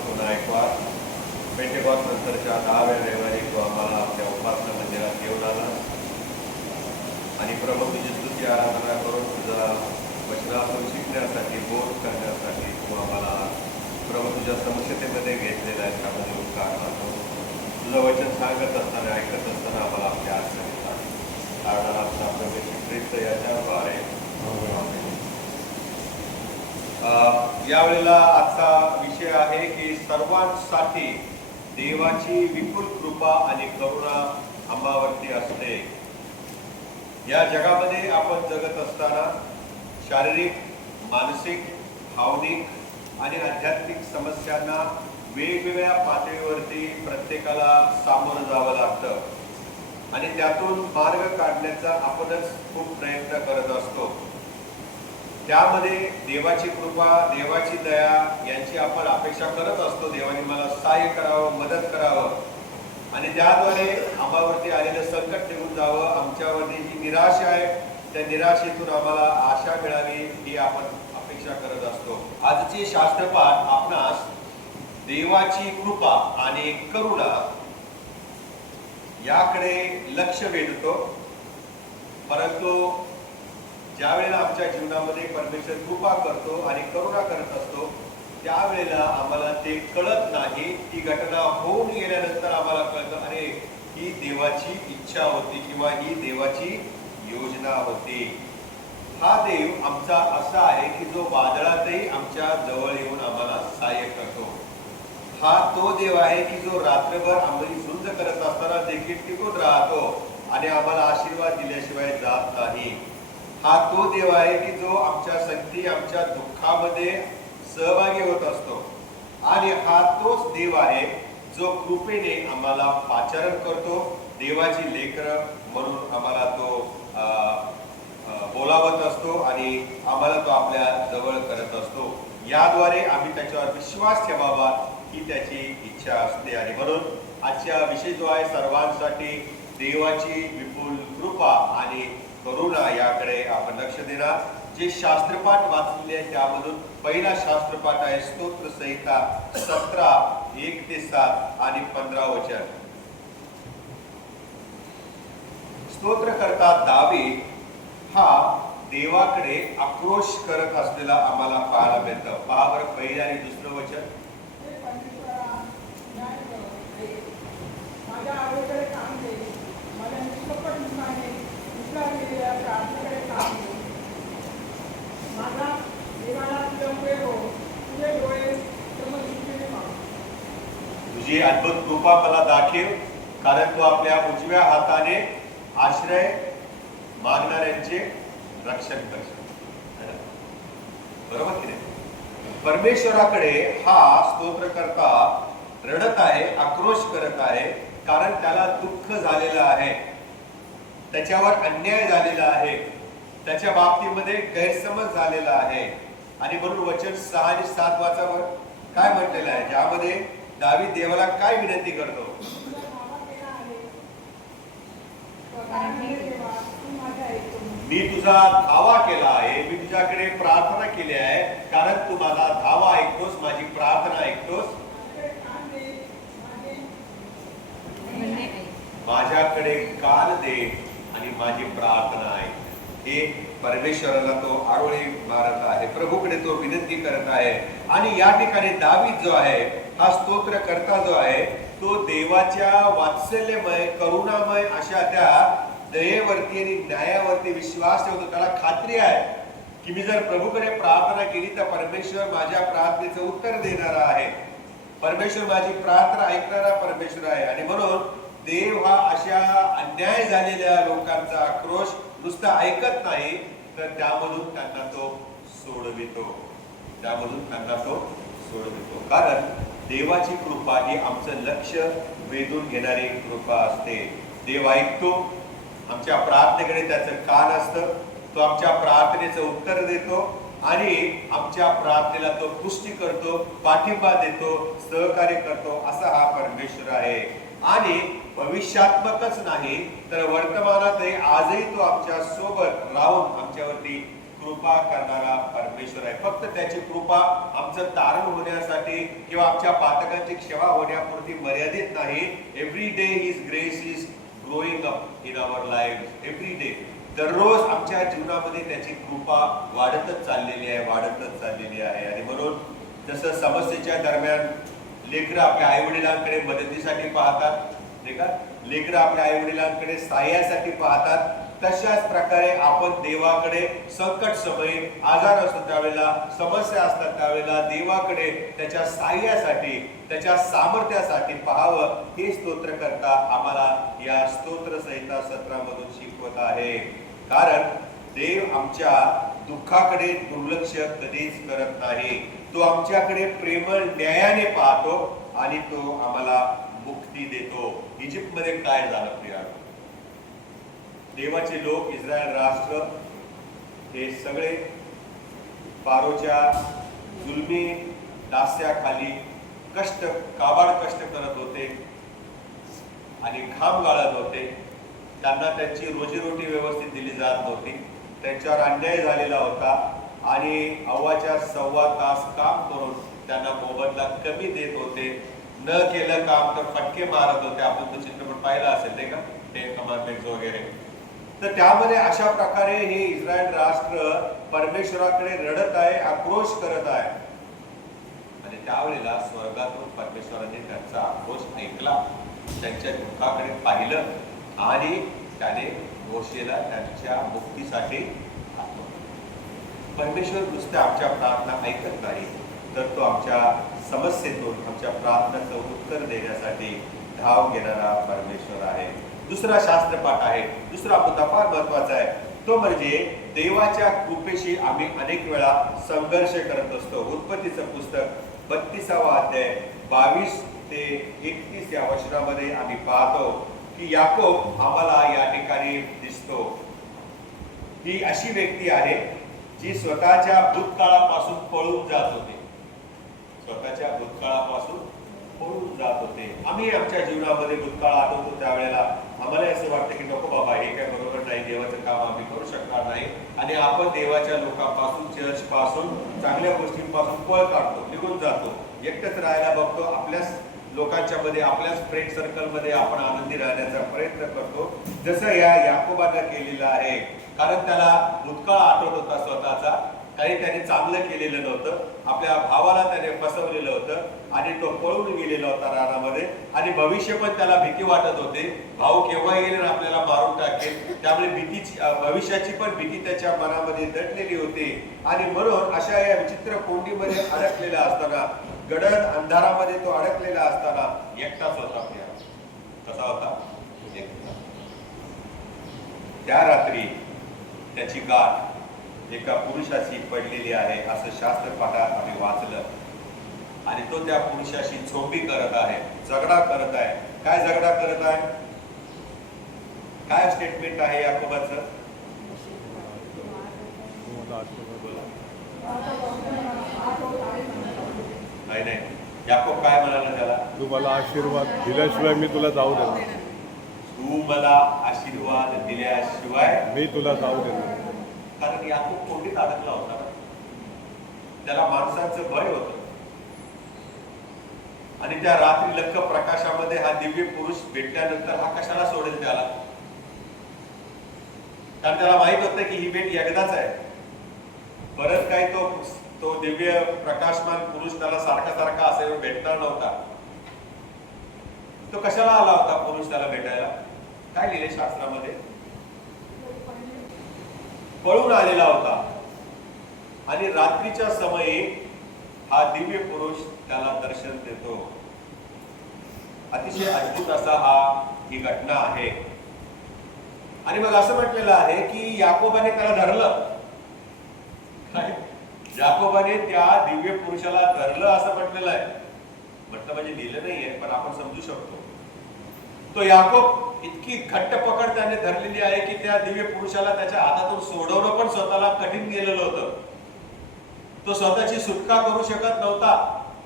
पुन्हा ऐकवा. पेंटेकॉस्ट नंतरच्या 10व्या रविवारी तो आम्हाला आपल्या उपासना मंदिरात घेऊन आला आणि प्रभू तुझी स्तुती आराधना करून तुझा वचनातून शिकण्यासाठी बोध करण्यासाठी तू आम्हाला प्रभू तुझ्या समस्येमध्ये घेतलेला आहे. त्यामध्ये उपकार करतो. तुझं वचन सांगत असताना ऐकत असताना आम्हाला आपल्या आश्रयात आमचा प्रभू ख्रिस्त याच्याद्वारे यावेळेला आजचा विषय आहे की सर्वांसाठी देवाची विपुल कृपा आणि करुणा आम्हावरती असते. या जगामध्ये आपण जगत असताना शारीरिक, मानसिक, भावनिक आणि आध्यात्मिक समस्यांना वेगवेगळ्या पातळीवरती प्रत्येकाला सामोरं जावं लागतं आणि त्यातून मार्ग काढण्याचा आपणच खूप प्रयत्न करत असतो. त्यामध्ये देवाची कृपा, देवाची दया यांची आपण अपेक्षा करत असतो. देवाने मला सहाय्य करावं, मदत करावं आणि त्याद्वारे आम्हावरती आलेलं संकट निघून जावं. आमच्यावरती जी निराशा आहे त्या निराशेतून आम्हाला आशा मिळावी ही आपण अपेक्षा करत असतो. आजची शास्त्रपाठ आपणास देवाची कृपा आणि करुणा याकडे लक्ष वेधतो. परंतु ज्या वेळेला आमच्या जीवनामध्ये परमेश्वर कृपा करतो आणि करुणा करत असतो त्यावेळेला आम्हाला ते कळत नाही. ती घटना होऊन गेल्यानंतर आम्हाला कळतं, अरे ही देवाची इच्छा होती किंवा ही देवाची योजना होती. हा देव आमचा असा आहे की जो वादळातही आमच्या जवळ येऊन आम्हाला सहाय्य करतो. हा तो देव आहे की जो रात्रभर आम्ही झुंज करत असताना देखील टिकून राहतो आणि आम्हाला आशीर्वाद दिल्याशिवाय जात नाही. हा तो देव आहे की जो आमच्या संकटी, आमच्या दुःखामध्ये सहभागी होत असतो आणि हा तोच देव आहे जो कृपेने आम्हाला पाचारण करतो. देवाची लेकरं म्हणून आम्हाला तो बोलावत असतो आणि आम्हाला तो आपल्या जवळ करत असतो. याद्वारे आम्ही त्याच्यावर विश्वास ठेवावा ही त्याची इच्छा असते. आणि म्हणून आजचा विषय जो आहे सर्वांसाठी देवाची विपुल कृपा आणि करुणा याकडे आपण लक्ष देणार. जे शास्त्रपाठ वाचलेले आहे त्यामधून पहिला शास्त्रपाठ आहे स्तोत्र संहिता 17:1-7 आणि 15 वचन. स्तोत्रकर्ता दावीद हा देवाकडे आक्रोश करत असलेला आम्हाला पाहायला मिळतं. पहा बरं पहिलं आणि दुसरं वचन. तुझी अद्भुत कृपा मला दाखव, कारण तू आपल्या उजव्या हाताने आश्रय मागणाऱ्यांचे रक्षण करशील. बरोबर की नाही? परमेश्वराकडे हा स्तोत्रकर्ता रडत आहे, आक्रोश करत आहे, कारण त्याला दुःख झालेलं आहे, त्याच्यावर अन्याय झालेला आहे, त्याच्या बाबतीमध्ये गैरसमज झालेला आहे. आणि म्हणून वचन 6 आणि 7 वाचावर काय म्हटलेलं आहे, ज्यामध्ये दावीद देवाला काय विनंती करतो. मी तुझा धावा केला आहे, मी तुझ्याकडे प्रार्थना केली आहे, कारण तू माझा धावा ऐकतोस, माझी प्रार्थना ऐकतोस. माझ्याकडे कान दे आणि माझी प्रार्थना आहे. हे परमेश्वराला तो आरोळी मारत आहे, प्रभूकडे तो विनंती करत आहे. आणि या ठिकाणी दावीद जो आहे, हा स्तोत्रकर्ता जो आहे, तो देवाच्या वात्सल्यमय, करुणामय अशा त्या दयेवरती आणि न्यायावरती विश्वास ठेवतो. त्याला खात्री आहे की मी जर प्रभूकडे प्रार्थना केली तर परमेश्वर माझ्या प्रार्थनेचं उत्तर देणारा आहे, परमेश्वर माझी प्रार्थना ऐकणारा परमेश्वर आहे. आणि म्हणून देव हा अशा अन्याय झालेल्या लोकांचा आक्रोश नुसता ऐकत नाही, तर त्यामधून त्यांना तो सोडवितो, त्यामधून त्यांना तो सोडवितो. कारण देवाची कृपा ही आमचं लक्ष वेधून घेणारी कृपा असते. देव ऐकतो, आमच्या प्रार्थनेकडे त्याचं कान असतं, तो आमच्या प्रार्थनेचं उत्तर देतो आणि आमच्या प्रार्थनेला तो पुष्टी करतो, पाठिंबा देतो, सहकार्य करतो. असा हा परमेश्वर आहे. आणि भविष्यात्मकच नाही तर वर्तमानातही आजही तो आमच्या सोबत राहून आमच्यावरती कृपा करणारा परमेश्वर आहे. फक्त त्याची कृपा आमचं तारण होण्यासाठी किंवा आमच्या पातकांची क्षमा होण्यापुरती मर्यादित नाही. Every day his grace is growing up in our life. Every day, दररोज आमच्या जीवनामध्ये त्याची कृपा वाढतच चाललेली आहे, वाढतच चाललेली आहे. आणि म्हणून जसं समस्येच्या दरम्यान लेकरं आपल्या आई वडिलांकडे मदतीसाठी पाहतात, नाही का, लेकरं आपल्या आई वडिलांकडे सहाय्यासाठी पाहतात, तशाच प्रकारे आपण देवाकडे संकट समयी, आजार असतो त्यावेळेला, समस्या असतात त्यावेळेला देवाकडे त्याच्या सहाय्यासाठी, त्याच्या सामर्थ्यासाठी पाहावं. हे स्तोत्रकर्ता आम्हाला या स्तोत्र संहिता सत्रामधून शिकवत आहे. कारण देव आमच्या दुःखाकडे दुर्लक्ष कधीच करत नाही. तो आमच्याकडे प्रेमळ न्यायाने पाहतो आणि तो आम्हाला मुक्ती देतो. इजिप्तमध्ये काय झालं प्रियानो? देवाचे लोक, इस्रायल राष्ट्र हे सगळे फारोच्या जुलमी दास्याखाली काबाड कष्ट करत होते आणि घाम गाळत होते. त्यांना त्यांची रोजीरोटी व्यवस्थित दिली जात नव्हती. त्यांच्यावर अन्याय झालेला होता आणि अव्वाच्या 1.25 तास काम करून त्यांना मोबदला कमी देत होते. न केलं काम तर फटके मारत होते. आपण तो चित्रपट पाहिला असेल नाही का, 10 कमांडमेंट्स वगैरे. तर त्यामध्ये अशा प्रकारे हे इस्रायल राष्ट्र परमेश्वराकडे रडत आहे, आक्रोश करत आहे. आणि त्यावेळेला स्वर्गातून परमेश्वराने त्यांचा आक्रोश ऐकला, त्यांच्या दुःखाकडे पाहिलं आणि त्याने मोशेला त्यांच्या मुक्तीसाठी पाठवलं. परमेश्वर नुसतं आमच्या प्रार्थना ऐकत नाही, तर तो आमच्या समस्येतून आमच्या प्रार्थनेचं उत्तर देण्यासाठी धाव घेणारा परमेश्वर आहे. दुसरा शास्त्रपाठ आहे, दुसरा मुद्दा फार महत्वाचा आहे. तो म्हणजे देवाच्या कृपेशी आम्ही अनेक वेळा संघर्ष करत असतो. उत्पत्तीचं पुस्तक 32वा अध्याय 22 ते 31 या वचनामध्ये आम्ही पाहतो की याकोब आम्हाला या ठिकाणी दिसतो. ही अशी व्यक्ती आहे जी स्वतःच्या भूतकाळापासून पळून जात होते. स्वतःच्या भूतकाळापासून पळून जात होते. आम्ही आमच्या जीवनामध्ये भूतकाळ आठवतो त्यावेळेला आम्हाला असं वाटतं की नको बाबा, हे काय बरोबर नाही, देवाचं काम आम्ही करू शकणार नाही. आणि आपण देवाच्या लोकांपासून, चर्च पासून, चांगल्या गोष्टींपासून पळ काढतो, निघून जातो, एकटंच राहायला बघतो. आपल्याच लोकांच्या मध्ये, आपल्याच फ्रेंड सर्कल मध्ये आपण आनंदी राहण्याचा प्रयत्न करतो, जसं या याकोबानं केलेलं आहे. कारण त्याला भूतकाळ आठवत होता स्वतःचा, काही त्याने चांगलं केलेलं नव्हतं, आपल्या भावाला त्याने फसवलेलं होतं आणि तो पळून गेलेला होता रानामध्ये. आणि भविष्य पण त्याला भीती वाटत होते, भाऊ केव्हा येईल आणि आपल्याला मारून टाकेल. त्यामुळे भीतीची, भविष्याची पण भीती त्याच्या मनामध्ये दडलेली होती. आणि म्हणून अशा या विचित्र कोंडीमध्ये अडकलेला असताना, गडद अंधारामध्ये तो अडकलेला असताना एकटाच होता. कसा होता? एकटा. त्या रात्री त्याची गाठ एका पुरुषाशी पडलेली आहे असं शास्त्रपाठात आम्ही वाचलं. आणि तो त्या पुरुषाशी चोंबी करत आहे, झगडा करत आहे. काय झगडा करत आहे? काय स्टेटमेंट आहे याकोबाचं? नाही, याकोब काय म्हणाला त्याला? तू मला आशीर्वाद दिल्याशिवाय मी तुला जाऊ देणार. तू मला आशीर्वाद दिल्याशिवाय मी तुला जाऊ देणार. कारण याकोब कोंडीत अडकला होता, त्याला माणसाचं भय होतं. आणि त्या रात्री लख्ख प्रकाशामध्ये हा दिव्य पुरुष भेटल्यानंतर हा कशाला सोडेल त्याला? कारण त्याला माहित होतं की ही भेट एकदाच आहे, परत काही तो दिव्य प्रकाशमान पुरुष त्याला सारखा सारखा असे भेटणार नव्हता. तो कशाला आला होता पुरुष त्याला भेटायला? काय लिहिले शास्त्रामध्ये? पळून आलेला होता. आणि रात्रीच्या समयी हा दिव्य पुरुष त्याला दर्शन देतो. अतिशय अद्भुत असा ही घटना आहे. आणि मग असं म्हटलेलं आहे की याकोबाने त्याला धरलं. याकोबाने त्या दिव्य पुरुषाला धरलं असं म्हटलेलं आहे. म्हटलं म्हणजे लिहिलं नाहीये, पण आपण समजू शकतो. तो याकोब इतकी घट्ट पकड त्याने धरलेली आहे की त्या दिव्य पुरुषाला त्याच्या हातातून सोडवणं पण स्वतःला कठीण गेलेलं होतं. तो स्वतःची सुटका करू शकत नव्हता.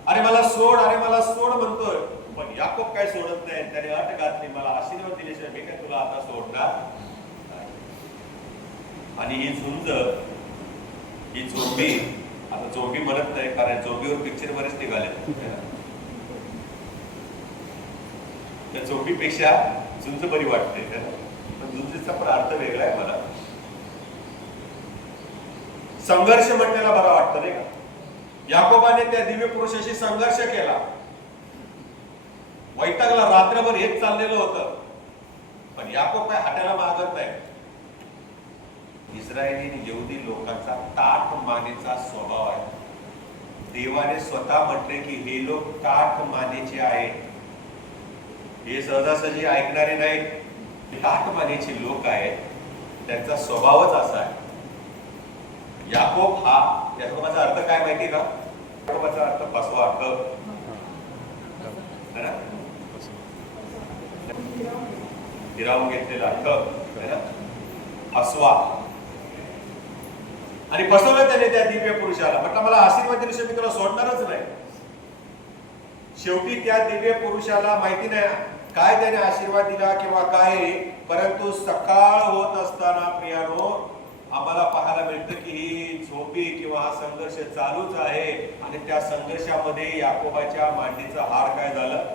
अरे मला सोड, अरे मला सोड म्हणतोय, पण याकोब काय सोडत नाही. त्याने अट घातली, मला आशीर्वाद दिल्याशिवाय मी काय तुला आता सोडणार. आणि ही झुंज ही झोंबी, आता झोंबी म्हणत नाही कारण झोंबीवर पिक्चर बरेच निघाले, त्या झोंबीपेक्षा झुंज बरी वाटते, पण झुंजीचा पण अर्थ वेगळा आहे. मला संघर्ष म्हटलेला बरा वाटतं नाही का. याकोबाने त्या दिव्य पुरुषाशी संघर्ष केला, वैतागला, रात्रभर हेच चाललेलं होतं, पण याकोब काय हटायला मागत नाही. इस्रायली आणि यहुदी लोकांचा ताठ मानेचा स्वभाव आहे. देवाने स्वतः म्हटले की हे लोक ताठ मानेचे आहेत, हे सहजासहजी ऐकणारे नाहीत, ताठ मानेचे लोक आहेत, त्यांचा स्वभावच असा आहे. याकोब हा, याकोबाचा अर्थ काय माहिती का? याकोबाचा अर्थ फसवा, हिरावून घेतलेला फसवा. आणि फसवलं त्याने त्या दिव्य पुरुषाला. म्हटलं मला आशीर्वाद दिल्याशिवाय मी तुला सोडणारच नाही. शेवटी त्या दिव्य पुरुषाला माहिती नाही काय त्याने आशीर्वाद दिला किंवा काय, परंतु सकाळ होत असताना प्रियानो आम्हाला पाहायला मिळतं की ही झोपी किंवा हा संघर्ष चालूच आहे. आणि त्या संघर्षामध्ये याकोबाच्या मांडीचं हाड काय झालं,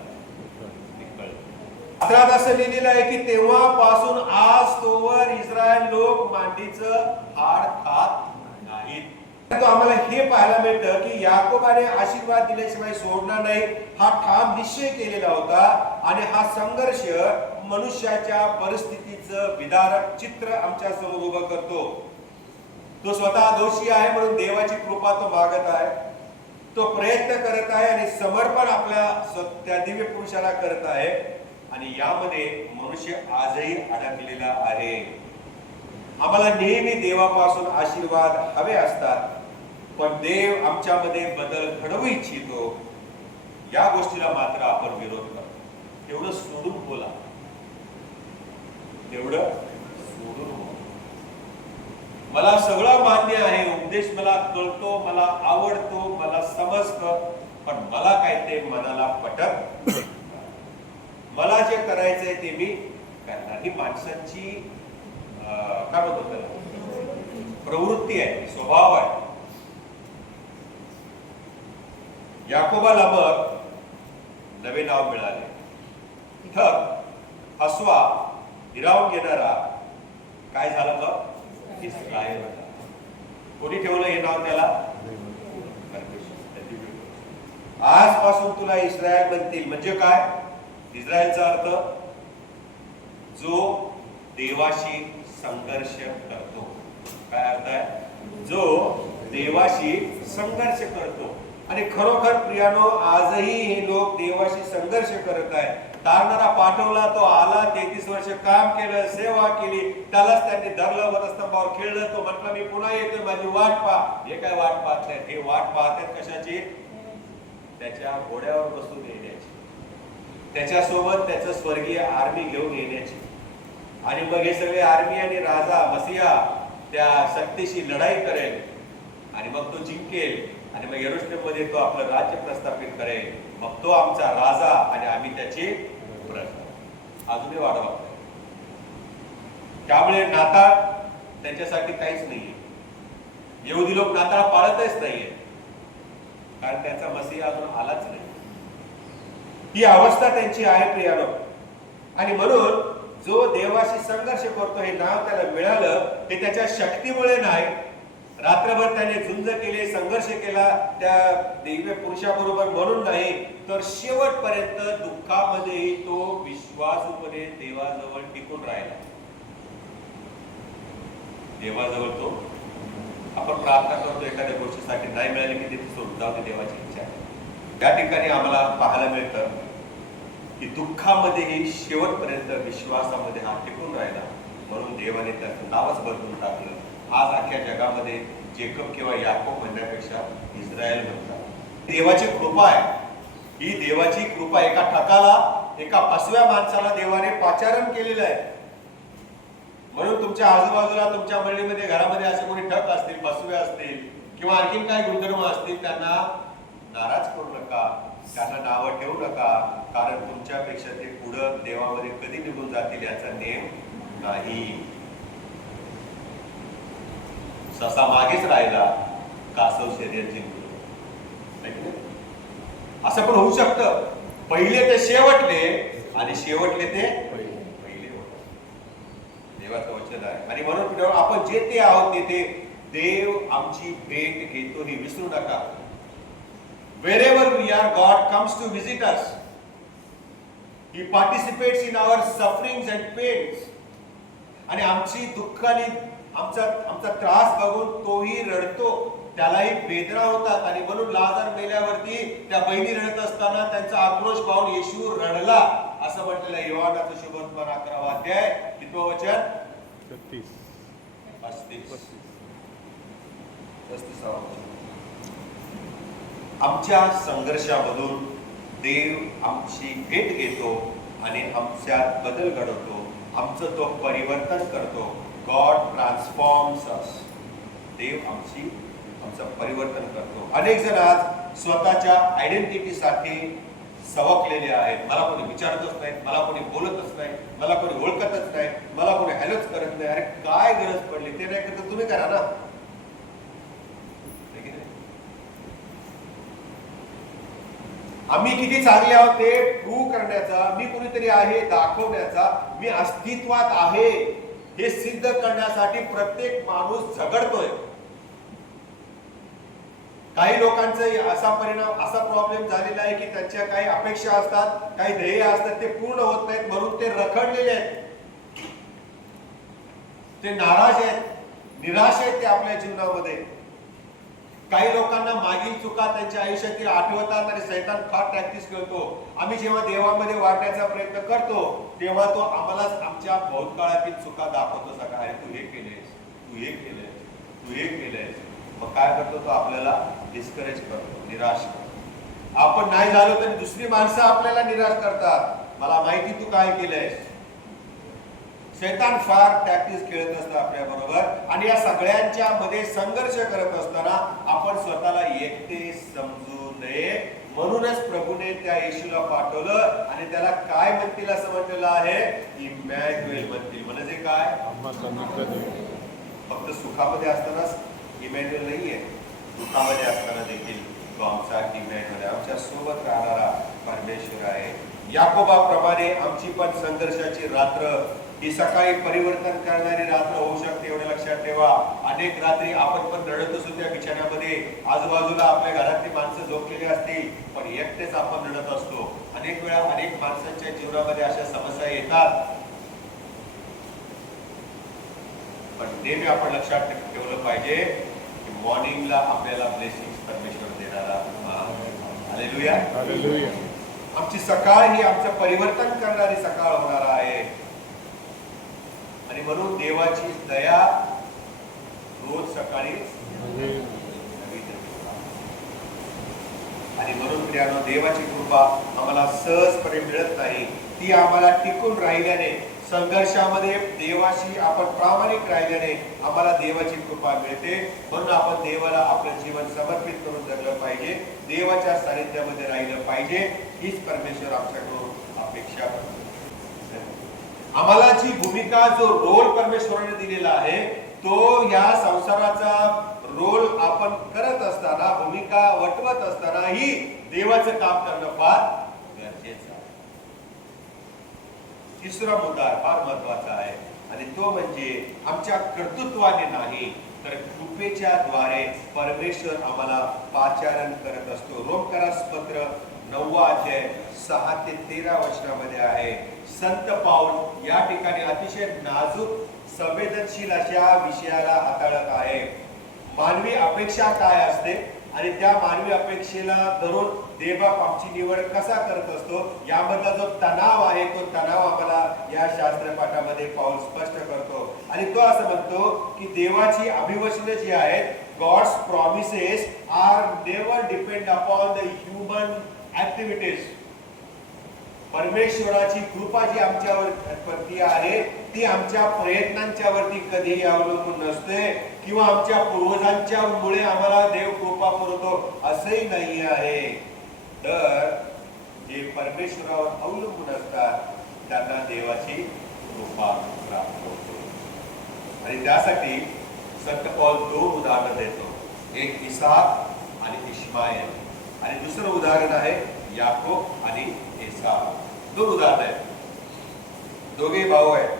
शास्त्रात असं लिहिलेलं आहे की तेव्हापासून आज तोवर इस्रायल लोक मांडीचं हाड खात नाहीत. तो आम्हाला हे पाहायला मिळतं की याकोबाने आशीर्वाद दिल्याशिवाय सोडणार नाही हा ठाम निश्चय केलेला होता. आणि हा संघर्ष मनुष्याच्या परिस्थितीचं विदारक चित्र आमच्या समोर उभं करतो. तो स्वतः दोषी आहे म्हणून देवाची कृपा तो मागत आहे, तो प्रयत्न करत आहे आणि समर्पण आपल्या त्या दिव्य पुरुषाला करत आहे. आणि यामध्ये मनुष्य आजही अडकलेला आहे. आम्हाला नेहमी देवापासून आशीर्वाद हवे असतात, पण देव आमच्यामध्ये बदल घडवू इच्छितो. या गोष्टीला मात्र आपण विरोध करतो. तेवढं सोडून बोला, तेवढं सोडून बोला. मला सगळं मान्य आहे, उपदेश मला कळतो, मला आवडतो, मला समजतं, पण मला काय ते मनाला पटत. मला जे करायचंय ते मी करणार. ही माणसाची काय म्हणतो त्याला, प्रवृत्ती आहे, स्वभाव आहे. याकोबाला मग नवे नाव मिळाले. इथं हसवा, हिरावून घेणारा काय झालं मग, इस्रायल. कोणी ठेवलं हे नाव त्याला, आजपासून तुला इस्रायल म्हणतील. म्हणजे काय, इस्रायलचा अर्थ जो देवाशी संघर्ष करतो. काय अर्थ आहे, जो देवाशी संघर्ष करतो. आणि खरोखर प्रियानो आजही हे लोक देवाशी संघर्ष करत आहेत. तारणारा पाठवला, तो आला, 33 वर्ष काम केलं, सेवा केली, त्यालाच त्यांनी धरलं, वधस्तंभावर खेळलं. तो म्हटलं मी पुन्हा येतोय, माझी वाट पहा. हे काय वाट पाहत नाहीत, हे वाट पाहतात कशाची, त्याच्या घोड्यावर बसून येण्याची, त्याच्यासोबत त्याचं स्वर्गीय आर्मी घेऊन येण्याची. आणि मग हे सगळे आर्मी आणि राजा मसिया त्या सत्तेशी लढाई करेल आणि मग तो जिंकेल. आणि मग यरूशलेम मध्ये तो आपलं राज्य प्रस्थापित करेल. मग तो आमचा राजा आणि आम्ही त्याची प्रजा. अजूनही वाट बघतोय. त्यामुळे नाताळ त्यांच्यासाठी काहीच नाहीये. यहुदी लोक नाताळ पाळतच नाहीये, कारण त्याचा मसीहा अजून आलाच नाही. ही अवस्था त्यांची आहे प्रियानो. आणि म्हणून जो देवाशी संघर्ष करतो, हे नाव त्याला मिळालं हे त्याच्या शक्तीमुळे नाही. रात्रभर त्याने झुंज केले, संघर्ष केला त्या दिव्य पुरुषाबरोबर म्हणून नाही, तर शेवटपर्यंत दुःखामध्येही तो विश्वासूपणे देवाजवळ टिकून राहिला. देवाजवळ तो, आपण प्रार्थना करतो एखाद्या गोष्टीसाठी, नाही मिळाली की तिथे सोडून जाऊ दे, देवाची इच्छा आहे. त्या ठिकाणी आम्हाला पाहायला मिळतं की दुःखामध्येही शेवटपर्यंत विश्वासामध्ये हा टिकून राहिला. म्हणून देवाने त्याचं नावच बदलून टाकलं. आज अख्ख्या जगामध्ये जेकब किंवा याकोब म्हणण्यापेक्षा इस्रायल म्हणतात. देवाची कृपा आहे ही. देवाची कृपा एका ठकाला, एका फसव्या माणसाला देवाने पाचारण केलेलं आहे. म्हणून तुमच्या आजूबाजूला, तुमच्या मंडळीमध्ये, घरामध्ये असे कोणी ठक असतील, फसवे असतील किंवा आणखीन काही गुणधर्म असतील, त्यांना नाराज करू नका, त्यांना नावं ठेवू नका, कारण तुमच्यापेक्षा ते पुढं देवामध्ये कधी निघून जातील याचा नेम नाही. ससा मागेच राहिला कासव शर्यत जिंकलो. है की नाही? असं पण होऊ शकतं, पहिले ते शेवटले आणि शेवटले ते पहिले होते. देवाचं वचन आहे. आणि म्हणून आपण जे ते आहोत ते देव आमची भेट घेतो हे विसरू नका. Wherever we are, God comes to visit us. He participates in our sufferings and pains. आणि आमची दुःख आणि आमचा त्रास बघून तोही रडतो, त्यालाही वेदना होतात. आणि म्हणून लाजार मेल्यावरती त्या बहिणी रडत असताना त्यांचा आक्रोश पाहून येशू रडला असं म्हटलेलं आहे. योहानाचं शुभवर्तमान 11वा अध्याय, कितवं वचन? 35. आमच्या संघर्षामधून देव आमची भेट घेतो आणि आमच्यात बदल घडवतो, आमचं तो परिवर्तन करतो. गॉड ट्रान्सफॉर्म्स अस. देव आमचं परिवर्तन करतो. अनेक जण आज स्वतःच्या आयडेंटिटीसाठी सवकलेले आहेत. मला कोणी विचारतच नाही, मला कोणी बोलतच नाही, मला कोणी ओळखतच नाही, मला कोणी हॅलोच करत नाही. अरे काय गरज पडली? ते नाही करत तुम्ही करा ना. आम्ही किती चांगले आहोत ते प्रूव्ह करण्याचा, मी कोणीतरी आहे दाखवण्याचा, मी अस्तित्वात आहे हे सिद्ध करण्यासाठी प्रत्येक माणूस झगडतोय. काही लोकांचा असा प्रॉब्लेम झालेला आहे की त्यांच्या काही अपेक्षा असतात, काही ध्येय असतात, ते पूर्ण होत नाहीत म्हणून ते रखडलेले आहेत, ते नाराज आहेत, निराश आहेत ते आपल्या जीवनामध्ये. काही लोकांना मागील चुका त्यांच्या आयुष्यातील आठवतात आणि सैतान फार प्रॅक्टिस करतो. आम्ही जेव्हा देवामध्ये वाढण्याचा प्रयत्न करतो तेव्हा तो आम्हालाच आमच्या भूतकाळातील चुका दाखवतो. सगळं अरे तू हे केलेस, तू हे केलेस, तू हे केलेस. मग काय करतो तो? आपल्याला डिस्करेज करतो, निराश करतो. आपण नाही झालो तरी दुसरी माणसं आपल्याला निराश करतात. मला माहिती तू काय केलंयस. शैतान फार प्रॅक्टिस खेळत असतं आपल्या बरोबर. आणि या सगळ्यांच्या मध्ये संघर्ष करत असताना आपण स्वतःला एकटे समजू नये म्हणूनच प्रभूने त्या येशूला पाठवलं आणि त्याला काय म्हणतील असं म्हटलेलं आहे? इमॅन्युएल म्हणतील. म्हणजे काय? फक्त सुखामध्ये असतानाच इमॅन्युएल नाहीये, दुःखामध्ये असताना देखील तो आमचा इमॅन्युएल, आमच्या सोबत राहणारा परमेश्वर आहे. याकोबाप्रमाणे आमची पण संघर्षाची रात्र ही सकाळी परिवर्तन करणारी रात्र होऊ शकते, एवढं लक्षात ठेवा. अनेक रात्री आपण पण रडत असतो त्या बिछाण्यामध्ये, आजूबाजूला आपल्या घरातली माणसं झोपलेली असतील पण एकटेच आपण रडत असतो. अनेक वेळा अनेक माणसांच्या जीवनामध्ये अशा समस्या येतात, पण नेहमी आपण लक्षात ठेवलं पाहिजे की मॉर्निंगला आपल्याला ब्लेसिंग्स परमेश्वर देणारा. Hallelujah, hallelujah. आमची सकाळ ही आमचं परिवर्तन करणारी सकाळ होणार आहे. आणि म्हणून देवाची दया रोज सकाळी आणि म्हणून प्रियानो देवाची कृपा आम्हाला सहजपणे मिळत नाही, ती आम्हाला टिकून राहिल्याने, संघर्षामध्ये देवाशी आपण प्रामाणिक राहिल्याने आम्हाला देवाची कृपा मिळते. म्हणून आपण देवाला आपलं जीवन समर्पित करून जगलं पाहिजे, देवाच्या सानिध्यामध्ये राहिलं पाहिजे. हीच परमेश्वर आमच्याकडून अपेक्षा करतो. आम्हाला जी भूमिका, जो रोल परमेश्वराने दिलेला आहे, तो या संसाराचा रोल आपण करत असताना, भूमिका वटवत असताना ही देवाचं काम करणं फार गरजेचं आहे. तिसरा मुद्दा फार महत्वाचा आहे आणि तो म्हणजे आमच्या कर्तृत्वाने नाही तर कृपेच्या द्वारे परमेश्वर आम्हाला पाचारण करत असतो. रोमकरास पत्र 9वा अध्याय 6 ते 13 वचनामध्ये आहे. संत पाऊल या ठिकाणी अतिशय नाजूक संवेदनशील अशा विषयाला हाताळत आहे. मानवी अपेक्षा काय असते आणि त्या मानवी अपेक्षेला धरून देवबाप आमची निवड कसा करत असतो यामधला जो तणाव आहे, तो तणाव आम्हाला या शास्त्रपाठामध्ये पाऊल स्पष्ट करतो. आणि तो असं म्हणतो की देवाची अभिवचने जी आहेत, God's promises are never depend upon the human activities. परमेश्वराची कृपा जी आमच्यावरती आहे ती आमच्या प्रयत्नांच्या वरती कधीही अवलंबून नसते किंवा आमच्या पूर्वजांच्या मुळे आम्हाला देव कृपा पुरवतो असंही नाही आहे. तर जे परमेश्वरावर अवलंबून असतात त्यांना देवाची कृपा प्राप्त होते. आणि त्यासाठी संत पौल 2 उदाहरण देतो. एक इसाक आणि इश्माईल, आणि दुसरं उदाहरण आहे याकोब आणि एसाव. 2 उदाहरण आहेत. दोघे भाऊ आहेत,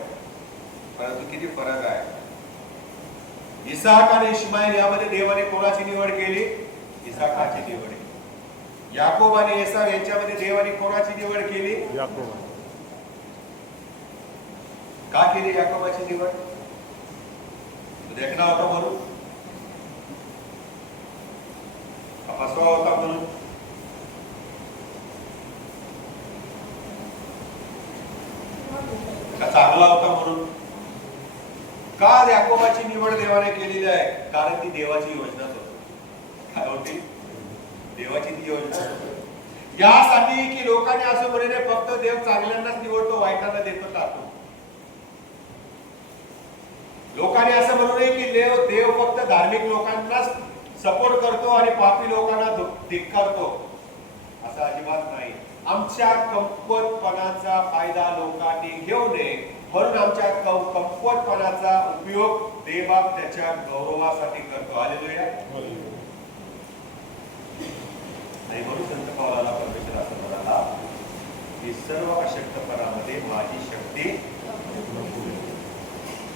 परंतु किती फरक आहे. इसाक आणि इश्माईल यामध्ये देवाने कोणाची निवड केली? इसाकाची निवड केली. याकोब आणि एसाव यांच्यामध्ये देवाने कोणाची निवड केली? याकोब. का केली याकोबाची निवड? देखणा होता म्हणून? फसवा होता म्हणून? का चांगला होता म्हणून? का याकोबाची निवड देवाने केलेली आहे? कारण ती देवाची योजनाच होती. काय होती? देवाची ती योजना यासाठी की लोकांनी असं म्हणले फक्त देव चांगल्यांनाच निवडतो, वाईटांना देतो टाकतो. लोकांनी असं म्हणू नये की देव फक्त धार्मिक लोकांनाच सपोर्ट करतो आणि पापी लोकांना धिक्कारतो. असं अजिबात नाही. आमच्या कमकुवतपणाचा फायदा लोकांनी घेऊ नये म्हणून आमच्या कमकुवतपणाचा उपयोग देवबाप त्याच्या गौरवासाठी करतो. हालेलुया. आणि म्हणून संत पौलाला परमेश्वर असं म्हणाला की सर्व अशक्तपणामध्ये माझी शक्ती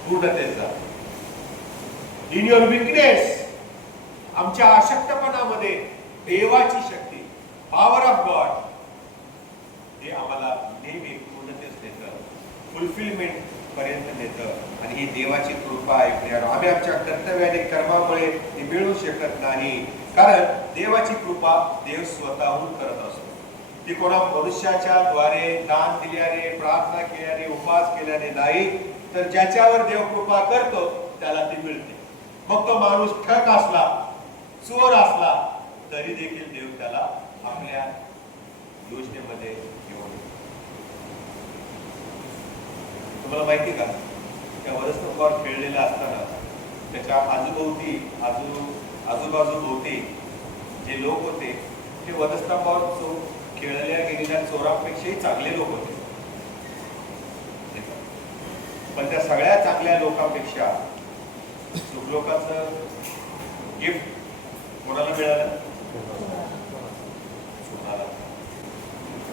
पूर्णतेचा. इन युअर विकनेस, आमच्या अशक्तपणामध्ये देवाची शक्ती, पॉवर ऑफ गॉड, हे आम्हाला नेहमी पूर्णतेच देतं, फुलफिलमेंट पर्यंत नेतं. आणि ही देवाची कृपा आहे. आम्ही आमच्या कर्तव्याने कर्मामुळे ती मिळू शकत नाही, कारण देवाची कृपा देव स्वतःहून करत असतो. ती कोणा मनुष्याच्या द्वारे दान दिल्याने, प्रार्थना केल्याने, उपवास केल्याने नाही, तर ज्याच्यावर देव कृपा करतो त्याला ती मिळते. मग तो माणूस ठग असला, चोर असला, तरी देखील देव त्याला आपल्या योजनेमध्ये घेऊन येतो. तुम्हाला माहिती का, त्या वरस्तंभावर खेळलेला असताना त्याच्या आजूबाजूभोवती जे लोक होते ते वधस्तंभावर खेळल्या गेलेल्या चोरांपेक्षाही चांगले लोक होते. पण त्या सगळ्या चांगल्या लोकांपेक्षा सुखलोकाचं गिफ्ट कोणाला मिळालं? सुनाला.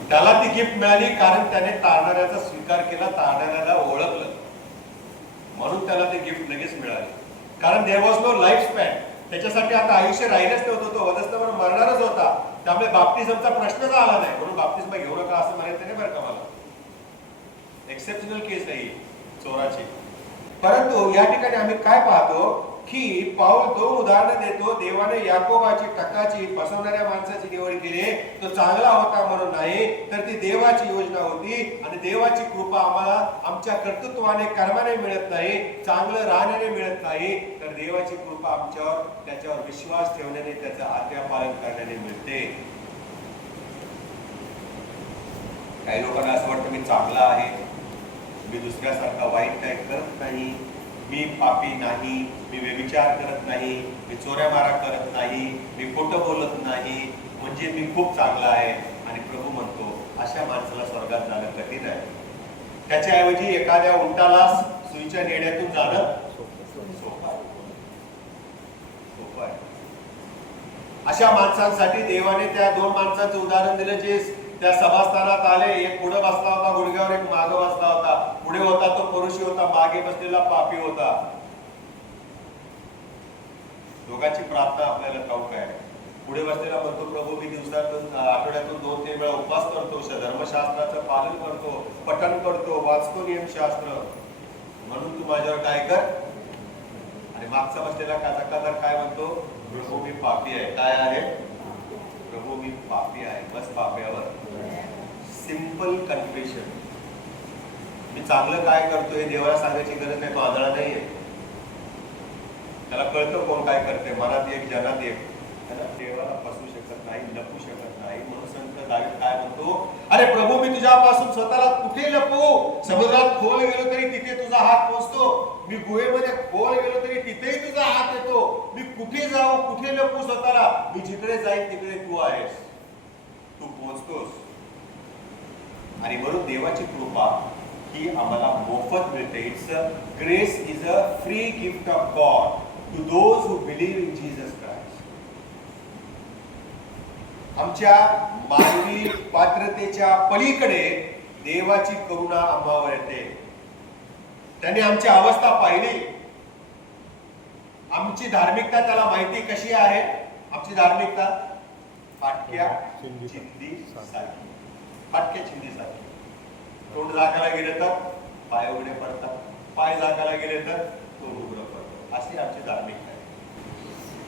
त्याला ती गिफ्ट मिळाली कारण त्याने तारणाऱ्याचा स्वीकार केला, तारणाऱ्याला ओळखलं, म्हणून त्याला ते गिफ्ट लगेच मिळाले. कारण there was no life span. त्याच्यासाठी आता आयुष्य राहिलंच नव्हतं, तो वधस्तंभावर मरणारच होता. त्यामुळे बाप्तिझमचा प्रश्नच आला नाही. म्हणून बाप्तिस्म घेऊ नका असं म्हणायचं नाही बरं का मला. एक्सेप्शनल केस आहे चोराची. परंतु या ठिकाणी आम्ही काय पाहतो की पाऊल 2 उदाहरण देतो. देवाने याकोबाची टकाची फसवणाऱ्या माणसाची निवड केली. तो चांगला होता म्हणून नाही, तर ती देवाची योजना होती. आणि देवाची कृपा आम्हाला आमच्या कर्तृत्वाने, कर्माने मिळत नाही, चांगलं राहण्याने मिळत नाही, तर देवाची कृपा आमच्यावर, त्याच्यावर विश्वास ठेवण्याने, त्याचं आज्ञा पालन करण्याने मिळते. काही लोकांना असं वाटतं मी चांगला आहे, मी दुसऱ्यासारखा वाईट काय करत नाही, मी पापी नाही, मी व्यभिचार करत नाही, मी चोऱ्या मारा करत नाही, मी खोटं बोलत नाही, म्हणजे मी खूप चांगला आहे. आणि प्रभू म्हणतो अशा माणसाला स्वर्गात जाणं कठीण आहे. त्याच्याऐवजी एखाद्या उंटाला सुईच्या नेड्यातून जाणं सोपं आहे. अशा माणसांसाठी देवाने त्या 2 माणसांचं उदाहरण दिलं जे त्या सभास्थानात आले. एक पुढे बसला होता गुडघ्यावर, एक मागे बसला होता. पुढे होता तो पुरुषी होता, मागे बसलेला पापी होता. दोघांची प्रार्थना आपल्याला ठाऊक आहे. पुढे बसलेला म्हणतो प्रभू मी दिवसातून, आठवड्यातून 2-3 वेळा उपवास करतो, धर्मशास्त्राचं पालन करतो, पठण करतो, वाचतो नियमशास्त्र, म्हणून तू माझ्यावर काय कर. आणि मागचा बसलेला काजकादार काय म्हणतो? प्रभू मी पापी आहे. काय आहे? प्रभू मी पापी आहे. बस पाप्यावर सिंपल कन्फेशन. मी चांगलं काय करतोय देवाला सांगायची गरज नाही. तो आंधळा नाहीये, त्याला कळतं कोण काय करते. मनात एक जनात एक. त्याला देवाला फसवू शकत नाही, लपू शकत नाही. म्हणून संत दावीद काय म्हणतो? अरे प्रभू मी तुझ्यापासून स्वतःला कुठे लपू? समुद्रात खोल गेलो तरी तिथे तुझा हात पोचतो, मी गुहेमध्ये खोल गेलो तरी तिथेही तुझा हात येतो. मी कुठे जाऊ, कुठे लपू स्वतःला? मी जिकडे जाईन तिकडे तू आहेस, तू पोचतोस. आणि म्हणून देवाची कृपा ही आम्हाला मोफत मिळते. It's a grace, is a free gift of God to those who believe in Jesus Christ. आमच्या मानवी पात्रतेच्या पलीकडे देवाची करुणा आम्हावर येते. त्याने आमची अवस्था पाहिली. आमची धार्मिकता त्याला माहिती कशी आहे. आमची धार्मिकता फाटक्या चिंदी सारखी, फाटक्या चिंदी सारखी. तोंड झाकायला गेले तर पाय उघडे पडतात, पाय झाकायला गेले तर तोंड उघडं पडतं. अशी आमची धार्मिकता आहे.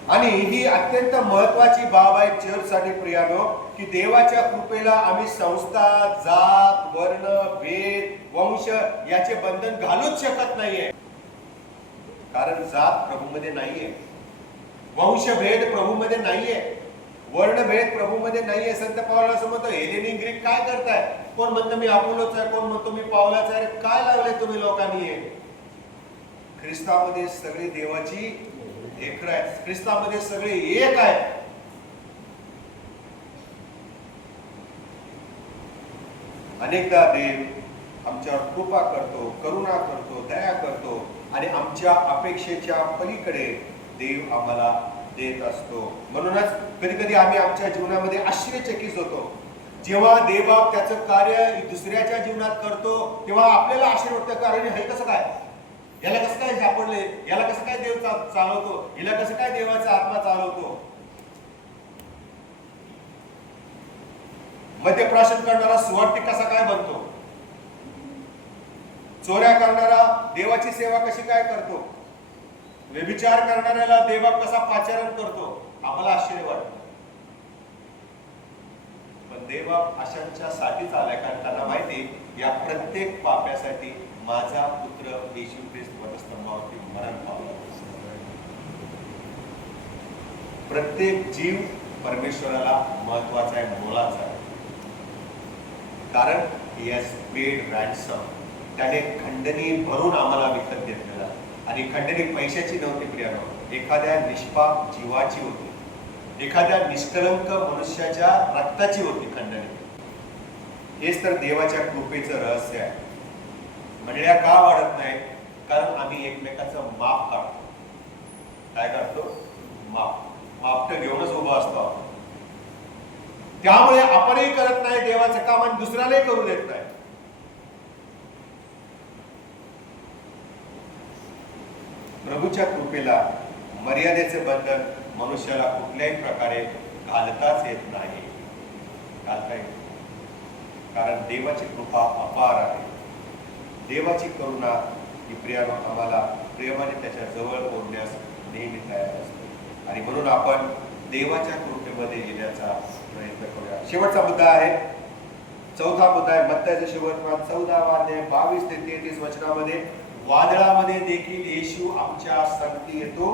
आणि ही अत्यंत महत्वाची बाब आहे चर्चसाठी प्रियानो, की देवाच्या कृपेला आम्ही संस्था, जात, वर्ण, भेद, वंश याचे बंधन घालूच शकत नाहीये. कारण जात प्रभूमध्ये नाहीये, वंशभेद प्रभूमध्ये नाहीये, वर्णभेद प्रभूमध्ये नाहीये. संत पावला असं म्हणतो, हेलेनी ग्रीक काय करताय? कोण म्हणतो मी अपोलोच आहे, कोण म्हणतो मी पावलाचा आहे. काय लावले तुम्ही लोकांनी? ख्रिस्तामध्ये सगळी देवाची लेकरं आहेत. ख्रिस्तामध्ये सगळे एक आहेत. अनेकदा देव आमच्यावर कृपा करतो, करुणा करतो, दया करतो आणि आमच्या अपेक्षेच्या पलीकडे देव आम्हाला देत असतो. म्हणूनच कधी कधी आम्ही आमच्या जीवनामध्ये आश्चर्यचकित होतो. जेव्हा देवबाप त्याचं कार्य दुसऱ्याच्या जीवनात करतो तेव्हा आपल्याला आश्चर्य वाटतं, कारण हे कसं काय, याला कसं काय सापडले, याला कसं काय देव चालवतो, हिला कसं काय देवाचा आत्मा चालवतो. मद्यप्राशन करणारा सुवार्तिक कसा काय बनतो, चोऱ्या करणारा देवाची सेवा कशी काय करतो, व्यभिचार करणाऱ्याला देवबाप कसा पाचारण करतो. आम्हाला आश्चर्य वाटतं. पण देवबाप अशांच्या साठीच आलाय, कारण त्यांना माहिती या प्रत्येक पाप्यासाठी माझा पुत्र येशू ख्रिस्त वधस्तंभावरती मरण पावला. प्रत्येक जीव परमेश्वराला महत्वाचा आहे, मोलाचा आहे. कारण he has paid ransom. त्याने खंडणी भरून आम्हाला विकत घेतलेला. आणि खंडणी पैशाची नव्हती प्रियानो, एखाद्या निष्पाप जीवाची होती, एखाद्या निष्कलंक मनुष्याच्या रक्ताची होती खंडणी. हेच तर देवाच्या कृपेचं रहस्य आहे. मंडळ्या का वाढत नाही? कारण आम्ही एकमेकाचं माप काढतो. काय करतो? माप तर घेऊनच उभा असतो. त्यामुळे आपणही करत नाही देवाचं काम आणि दुसऱ्यालाही करू देत नाही. प्रभूच्या कृपेला मर्यादेचे बंधन मनुष्याला कुठल्याही प्रकारे घालताच येत नाही. कारण देवाची कृपा अपार आहे. देवाची करुणा ही प्रियानो आम्हाला प्रेमाने त्याच्या जवळ ओढण्यास नेहमी तयार असते. आणि म्हणून आपण देवाच्या कृपेमध्ये येण्याचा प्रयत्न करूया. शेवटचा मुद्दा आहे, चौथा मुद्दा आहे मत्ताईचा शेवटचा 14 अध्याय 22 ते 33 वचनामध्ये, वादळामध्ये देखील येशू आमच्या संगती येतो.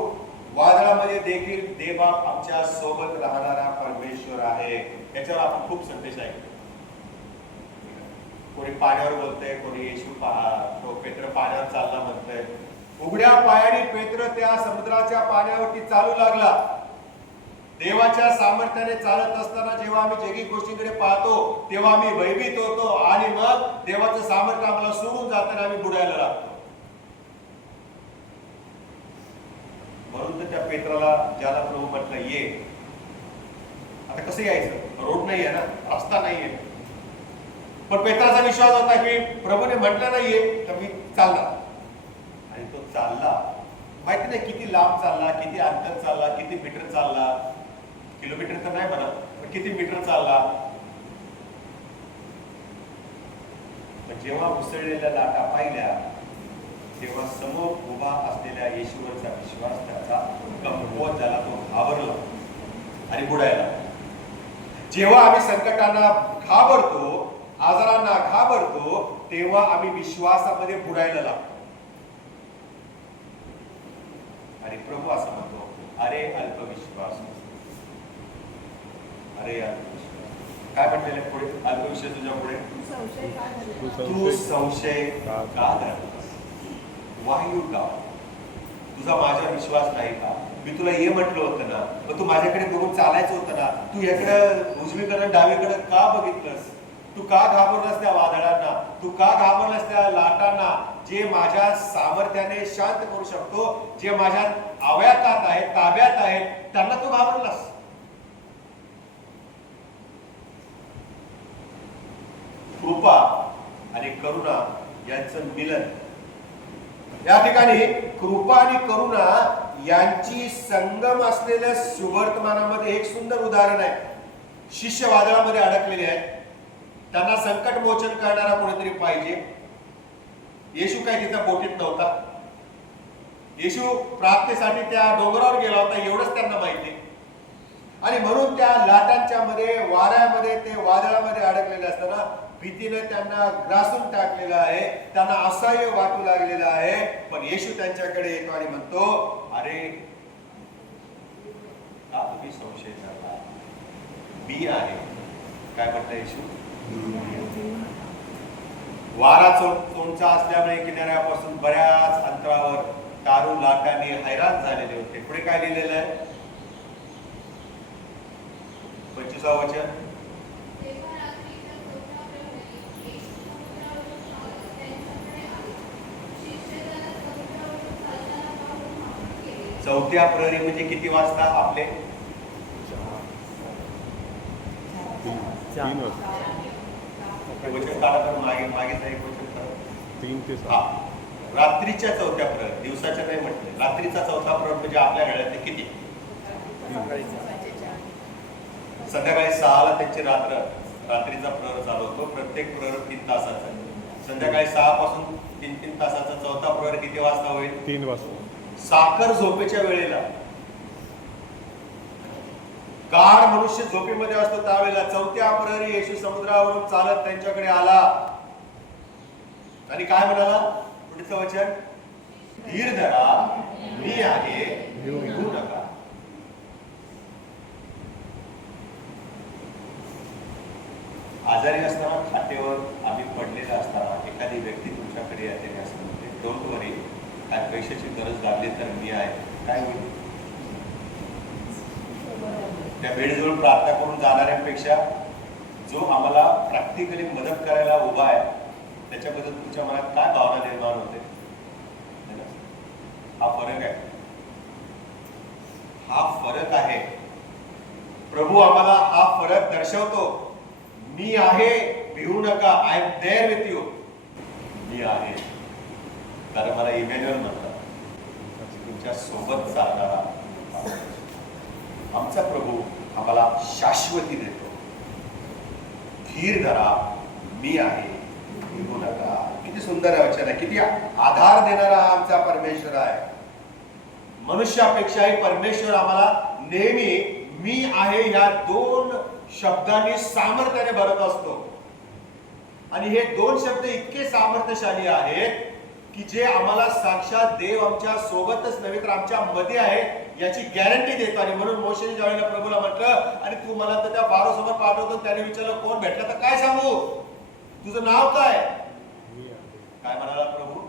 वादळामध्ये देखील देवबाप आमच्या सोबत राहणारा परमेश्वर आहे. याच्यावर आपण खूप संदेश ऐकतो. कोणी पाण्यावर बोलतंय, कोणी येशू तो पेत्र पाण्यावर चालला म्हणतंय. उघड्या पायाने पेत्र त्या समुद्राच्या पाण्यावरती चालू लागला. देवाच्या सामर्थ्याने चालत असताना जेव्हा आम्ही जगी गोष्टींकडे पाहतो तेव्हा आम्ही भयभीत होतो आणि मग देवाचं सामर्थ्य आम्हाला सोडून जाताना आम्ही बुडायला लागतो. म्हणून तर त्या पेत्राला ज्याला प्रभू म्हटलं ये, आता कसं यायचं? रोड नाही आहे ना, रस्ता नाहीये. पण पेत्राचा विश्वास होता की प्रभूने म्हटलं नाहीये तर मी चालला. आणि तो चालला. माहिती नाही किती लांब चालला, किती अंतर चालला, किती मीटर चालला. किलोमीटर तर नाही म्हणा, पण किती मीटर चालला. पण जेव्हा उसळलेल्या लाटा पाहिल्या तेव्हा समोर उभा असलेल्या येशूवरचा विश्वास त्याचा कमकुवत झाला. तो घाबरला आणि बुडायला. जेव्हा आम्ही संकटांना घाबरतो, आजारांना घाबरतो, तेव्हा आम्ही विश्वासामध्ये बुडायला लागतो. आणि प्रभू असं म्हणतो, अरे अल्पविश्वास, अरे अल्पविश्वास. काय म्हटलेलं पुढे? अल्पविश्वास तुझ्या पुढे, तू संशय का धरलास? Why you doubt? तुझा माझ्यावर विश्वास नाही का? मी तुला ये म्हटलं होतं ना, मग तू माझ्याकडे बघून चालायचं होतं ना. तू इकडं उजवीकडं डावीकडं का बघितलंस? तू का घाबरलास त्या वादळांना? तू का घाबरलास त्या लाटांना? जे माझ्या सामर्थ्याने शांत करू शकतो, जे माझ्या आव्यातात आहेत, ताब्यात आहेत, त्यांना तू घाबरलास. कृपा आणि करुणा यांचं मिलन. या ठिकाणी कृपा आणि करुणा यांची संगम असलेल्या सुवर्तमानामध्ये एक सुंदर उदाहरण आहे. शिष्य वादळामध्ये अडकलेले आहेत, त्यांना संकट मोचन करणारा कोणीतरी पाहिजे. येशू काय तिथं बोटीत नव्हता. येशू प्रार्थनेसाठी त्या डोंगरावर गेला होता एवढंच त्यांना माहिती. आणि म्हणून त्या लाटांच्या मध्ये, वाऱ्यामध्ये, ते वादळामध्ये अडकलेले असताना भीतीने त्यांना ग्रासून टाकलेलं आहे, त्यांना असह्य वाटू लागलेलं आहे. पण येशू त्यांच्याकडे येतो आणि म्हणतो, अरे का तुम्ही संशय करता, मी आहे. काय म्हणता येशू? वारा चोंचा असल्यामुळे किनाऱ्यापासून बऱ्याच अंतरावर तारू लाटांनी हैराण झालेले होते. पुढे काय लिहिलेलं आहे? 25वा वचन. चौथ्या प्रहरी म्हणजे किती वाजता? आपले 3 वाजता. वचन काढा तर मागेच एक वचन करा. 3 ते 7. हा, रात्रीच्या चौथ्या प्रहर, दिवसाच्या नाही म्हटले. रात्रीचा चौथा प्रहर म्हणजे आपल्या वेळात किती? संध्याकाळी 6ला त्यांची रात्रीचा प्रहर चालू होतो. प्रत्येक प्रहर 3 तासाचा. संध्याकाळी 6 पासून 3 तासाचा चौथा प्रहर किती वाजता होईल? 3 वाजता. साखर झोपेच्या वेळेला, गाढ मनुष्य झोपेमध्ये असतो त्यावेळेला चौथ्या प्रहरी येशू समुद्रावरून चालत त्यांच्याकडे आला आणि काय म्हणाला? पुढचं वचन, धीर धरा, मी आहे, भिवू नका. आजारी असताना, खाटेवर आम्ही पडलेला असताना एखादी व्यक्ती तुमच्याकडे येते असं म्हणते, डोंट वरी, काय पैशाची गरज लागली तर मी आहे. काय होईल? त्या बेडजवळ प्रार्थना करून जाणाऱ्यांपेक्षा जो आम्हाला प्रॅक्टिकली मदत करायला उभा आहे त्याच्याबद्दल तुमच्या मनात काय भावना निर्माण होते? हा फरक आहे. हा फरक आहे. प्रभू आम्हाला हा फरक दर्शवतो. मी आहे, भिवू नका, I am there with you. मी आहे, कारण मला इमॅन्युअल म्हणतात, तुमच्या सोबत चालणारा. आमचा प्रभू आम्हाला शाश्वती देतो. धीर धरा, मी आहे, भिवू नका. किती सुंदर वचन आहे. किती आधार देणारा हा आमचा परमेश्वर आहे. मनुष्यापेक्षाही परमेश्वर आम्हाला नेहमी मी आहे ह्या 2 शब्दांनी सामर्थ्याने भरत असतो. आणि हे 2 शब्द इतके सामर्थ्यशाली आहेत की जे आम्हाला साक्षात देव आमच्या सोबतच नव्हे तर आमच्या मध्ये आहे याची गॅरंटी देतो. आणि म्हणून मोशेने ज्यावेळेला प्रभूला म्हटलं, आणि तू मला तर त्या फारो समोर पाठवतो, त्याने विचारलं कोण भेटला तर काय सांगू, तुझं नाव काय? काय म्हणाला प्रभू?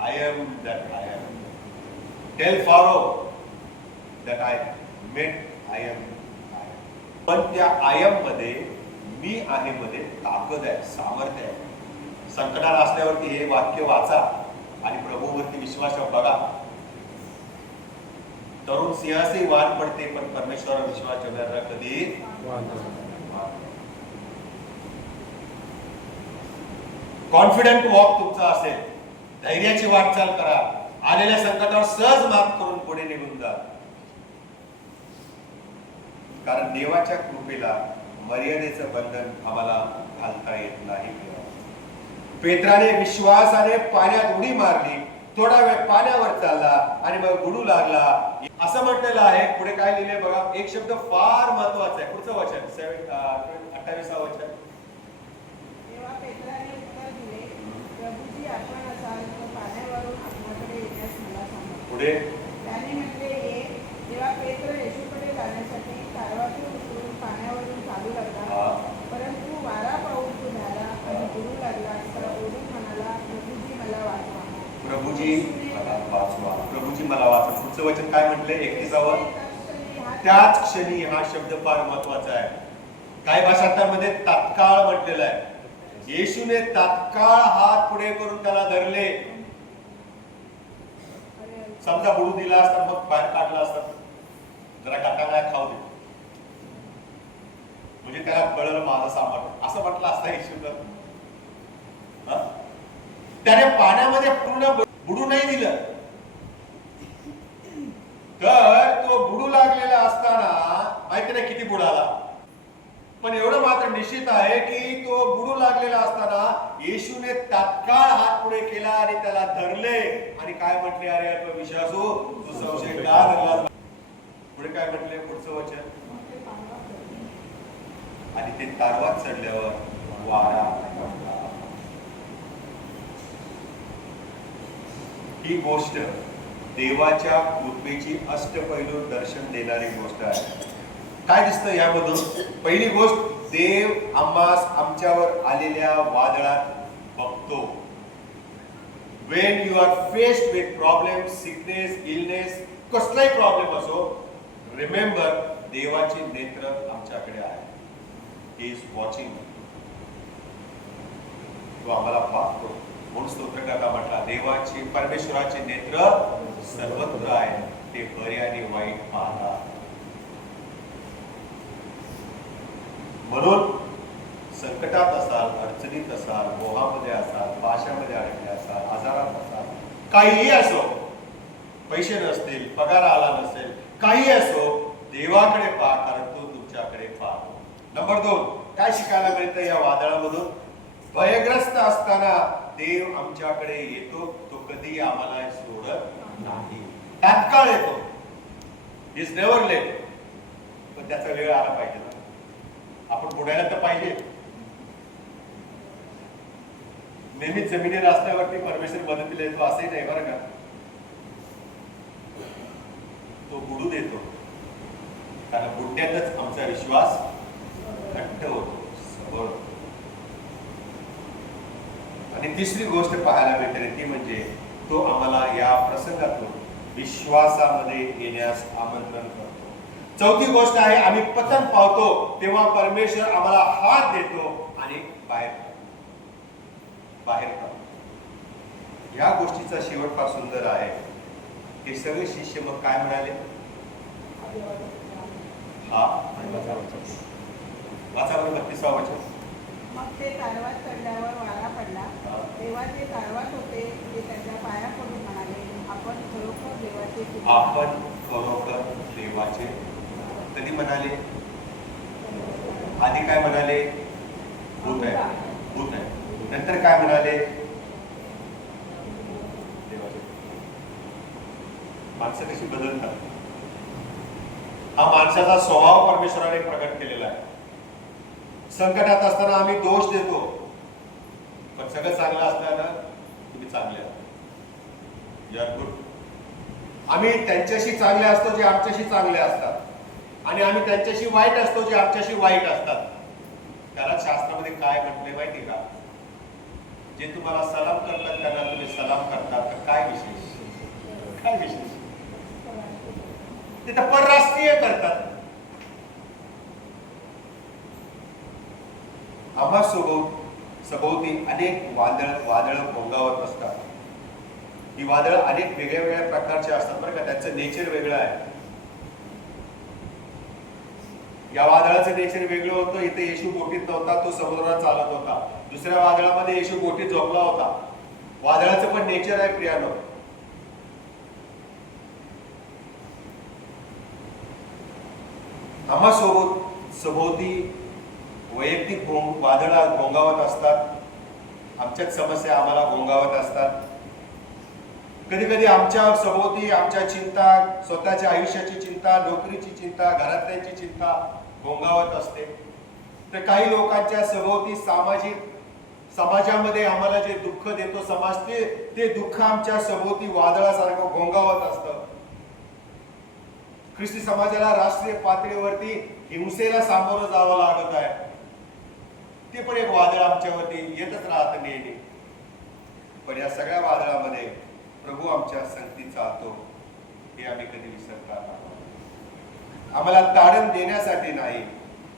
I am that I am. Tell Pharaoh that I met I am. पण त्या आय एम मध्ये, मी आहे मध्ये ताकद आहे, सामर्थ्य आहे. संकटाला असल्यावरती हे वाक्य वाचा आणि प्रभूवरती विश्वास बघा. तरुण सिंहासही वाट पडते पण परमेश्वरावर विश्वास ठेवणारा कधी कॉन्फिडंट वॉक तुमचा असेल. धैर्याची वाटचाल करा. आलेल्या संकटावर सहज मात करून पुढे निघून जा. कारण देवाच्या कृपेला मर्यादेचं बंधन आम्हाला घालता येत नाही. पेत्राने विश्वासाने पाण्यात उडी मारली, थोडा वेळ पाण्यावर चालला आणि मग बुडू लागला असं म्हटलेलं आहे. पुढे काय लिहिले बघा. एक शब्द फार महत्वाचा आहे. पुढचं वचन 28वा वचन. तेव्हा पेत्राने उत्तर दिले, प्रभूजी आपण असाल तर पाण्यावरून आपल्याकडे येण्यास मला सांगा. पुढे त्याने म्हटले, ये. तेव्हा पेत्र येशूकडे जाण्यासाठी कारवातून उतरून पाण्यावरून चालू लागला. परंतु वारा पाऊस झाला आणि बुडू लागला तर ओढून म्हणाला, प्रभूजी मला वाचवा. प्रभूजी मला वाचवा. प्रभूजी मला वाचवा. पुढचं वचन काय म्हटले? 31व. त्याच क्षणी हा शब्द फार महत्वाचा आहे. काही भाषांमध्ये तात्काळ म्हटलेला आहे. येशूने तात्काळ हात पुढे करून त्याला धरले. समजा बुडू दिला असता, मग बाहेर काढला असता, जरा काटा खाऊ दे. म्हणजे त्याला कळलं माझं सामर्थ्य, असं म्हटलं असता येशू तर. त्याने पाण्यामध्ये पूर्ण बुडू नाही दिलं, तर तो बुडू लागलेला असताना माहिती नाही किती बुडाला, पण एवढं मात्र निश्चित आहे की तो बुडू लागलेला असताना येशूने तात्काळ हात पुढे केला आणि त्याला धरले आणि काय म्हटले, अरे अल्पविश्वासू तू संशय का धरला. पुढे काय म्हटले, पुढचं वचन, आणि ते तारवात चढल्यावर वारा पडला. ही गोष्ट देवाच्या कृपेची अष्टपैलू दर्शन देणारी गोष्ट आहे. काय दिसतं यामधून? पहिली गोष्ट, देव आम्हास आमच्यावर आलेल्या वादळात बघतो. When you are faced with problem, sickness, illness, कसलाही प्रॉब्लेम असो, रिमेंबर देवाचे नेत्र आमच्याकडे आहे. He is watching. तो आम्हाला पाहतो. म्हणून स्तोत्रकर्ता म्हटला, देवाचे परमेश्वराचे नेत्र सर्वत्र आहे, ते बरे आणि वाईट पाहतात. म्हणून संकटात असाल, अडचणीत असाल, मोहामध्ये असाल, पाशामध्ये अडकले असाल, आजारात असाल, काहीही असो, पैसे नसतील, पगार आला नसेल, काही असो, देवाकडे पहा, कारण तो तुमच्याकडे पाहतो. नंबर 2, काय शिकायला मिळतं या वादळामधून? भयग्रस्त असताना देव आमच्याकडे येतो, तो कधी आम्हाला सोडत नाही. तात्काळ येतो, इज नेव्हर लेट. पण त्याचा वेळ आला पाहिजे ना, आपण बुडायला तर पाहिजे. नेहमीच जमिनीवर असल्यावरती परमेश्वर मदतीला येतो असंही नाही बरं का. तो बुडू देतो, कारण बुडण्यातच आमचा विश्वास घट्ट होतो, सबळ होतो. आणि तिसरी गोष्ट पाहायला मिळते ती म्हणजे तो आम्हाला या प्रसंगातून विश्वासामध्ये येण्यास आमंत्रण करतो. चौथी गोष्ट आहे, आम्ही पतन पावतो तेव्हा परमेश्वर आम्हाला हात देतो आणि बाहेर काढतो. या गोष्टीचा शेवट फार सुंदर आहे. हे सगळे शिष्य मग काय म्हणाले? वाचा बरं 32 वचन. मग ते तारवात चढल्यावर वारा पडला, तेव्हा ते तारवात होते ते त्याच्या पाया पडून म्हणाले, आपण खरोखर देवाचे पुत्र आहोत. आपण खरोखर देवाचे. कधी म्हणाले? आधी काय म्हणाले? भूत आहे, भूत आहे. नंतर काय म्हणाले? देवाचे. माणसं कशी बदलतात. हा माणसाचा स्वभाव परमेश्वराने प्रकट केलेला आहे. संकटात असताना आम्ही दोष देतो, पण सगळं चांगलं असताना तुम्ही चांगले आहात, यू आर गुड. आम्ही त्यांच्याशी चांगले असतो जे आमच्याशी चांगले असतात, आणि आम्ही त्यांच्याशी वाईट असतो जे आमच्याशी वाईट असतात. त्याला शास्त्रामध्ये काय म्हटले माहिती का? जे तुम्हाला सलाम करतात त्यांना तुम्ही सलाम करतात, तर काय विशेष? काय विशेष? ते तर परराष्ट्रीय करतात. आम्हा सभोवती अनेक वादळ भोंगावत असतात. ही वादळ अनेक वेगळ्या वेगळ्या प्रकारचे असतात बरं का. त्यांचं नेचर वेगळं आहे. या वादळाचं नेचर वेगळं होतं. इथे येशू बोटीत नव्हता, तो समुद्रात चालत होता. दुसऱ्या वादळामध्ये येशू बोटीत झोपला होता. वादळाचं पण नेचर आहे प्रियानो. आम्हा सभोवती वैयक्तिक वादळ भोंगावत असतात. आमच्याच समस्या आम्हाला भोंगावत असतात. कधी कधी आमच्या सभोवती आमच्या चिंता, स्वतःच्या आयुष्याची चिंता, नोकरीची चिंता, घरातल्यांची चिंता भोंगावत असते. तर काही लोकांच्या सभोवती समाजामध्ये आम्हाला जे दुःख देतो समाज, ते दुःख आमच्या सभोवती वादळासारखं भोंगावत असतं. ख्रिस्ती समाजाला राष्ट्रीय पातळीवरती हिंसेला सामोरं जावं लागत आहे. ते पण एक वादळ आमच्यावरती येतच राहतं नेहमी. पण या सगळ्या वादळामध्ये प्रभू आमच्या संगती चालतो, हे आम्ही कधी विसरता नाही. आम्हाला तारण देण्यासाठी नाही,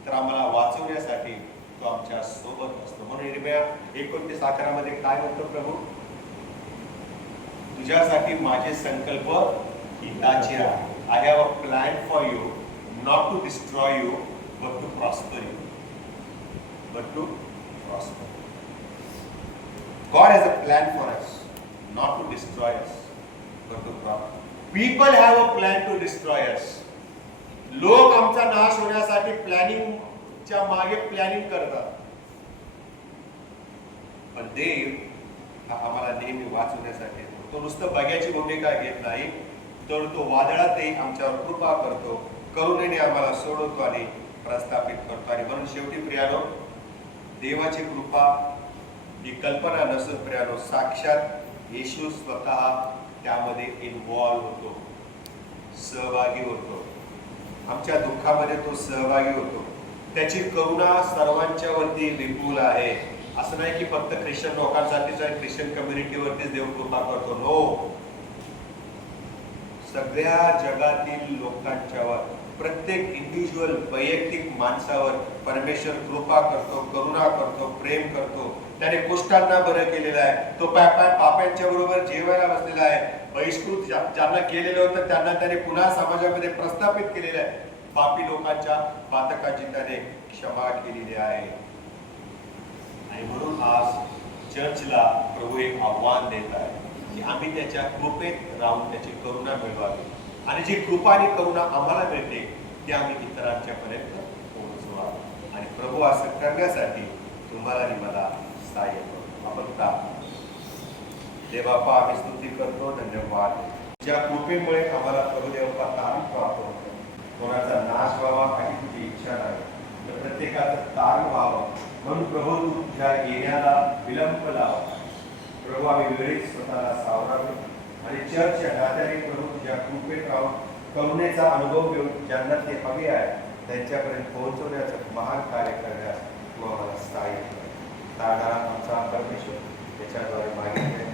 तर आम्हाला वाचवण्यासाठी तो आमच्या सोबत असतो. म्हणून यिर्मया 29:11 मध्ये काय म्हणतो प्रभू? तुझ्यासाठी माझे संकल्प हिताचे आहे. I have a plan for you, not to destroy you, but to prosper you. but to prosper. God has a plan for us, not to destroy us, but to prosper. People have a plan to destroy us. लोक आमचा नाश होण्यासाठी प्लॅनिंगच्या मागे planning करतात, पण देव हा आम्हाला नेहमी वाचवण्यासाठी येतो. तो नुसतं बघ्याची भूमिका घेत नाही, तर तो वादळातही आमच्यावर कृपा करतो, करुणेने आम्हाला सोडवतो आणि प्रस्थापित करतो. आणि म्हणून शेवटी प्रियानो, देवाची कृपा ही कल्पना नसून प्रियानो, साक्षात येशू स्वतः त्यामध्ये इन्व्हॉल्व होतो, सहभागी होतो. आमच्या दुःखामध्ये तो सहभागी होतो. त्याची करुणा सर्वांच्या वरती विपुल आहे. असं नाही की फक्त ख्रिश्चन लोकांसाठीच आणि ख्रिश्चन कम्युनिटीवरतीच देव कृपा करतो. नो, सगळ्या जगातील लोकांच्यावर, प्रत्येक इंडिव्हिज्युअल वैयक्तिक माणसावर परमेश्वर कृपा करतो, करुणा करतो, प्रेम करतो. त्याने कुष्ठांना बरं केलेलं आहे. तो पाप्यांच्या बरोबर जेवायला बसलेला आहे. बहिष्कृत ज्यांना केलेलं होतं त्यांना त्याने पुन्हा समाजामध्ये प्रस्थापित केलेलं आहे. पापी लोकांच्या पातकाची त्याने क्षमा केलेली आहे. आणि म्हणून आज चर्चला प्रभू एक आव्हान देत आहे की आम्ही त्याच्या कृपेत राहून त्याची करुणा मिळवावी, आणि जी कृपा आणि करुणा आम्हाला मिळते ती आम्ही इतरांच्या पर्यंत पोहोचवावी. आणि प्रभू असं करण्यासाठी तुम्हाला आणि मला सहाय्य करतो. आपण प्रार्थना. देवबापा, आम्ही स्तुती करतो, धन्यवाद. ज्या कृपेमुळे आम्हाला प्रभू देवपा तारीख प्राप्त होतो. कोणाचा नाश व्हावा काही तुझी इच्छा नाही, तर प्रत्येकाचं तारण व्हावं म्हणून प्रभू तू तुझ्या येण्याला विलंब लावा. प्रभू आम्ही वेळीच स्वतःला सावरावे आणि चर्चच्या नात्याने प्रभू तुझ्या कृपेत राहून करुणेचा अनुभव घेऊन ज्यांना ते हवे आहे त्यांच्यापर्यंत पोहोचवण्याचं महान कार्य करण्यास तू आम्हाला सहाय्य कर. तारणारा आमचा परमेश्वर त्याच्याद्वारे मागितले.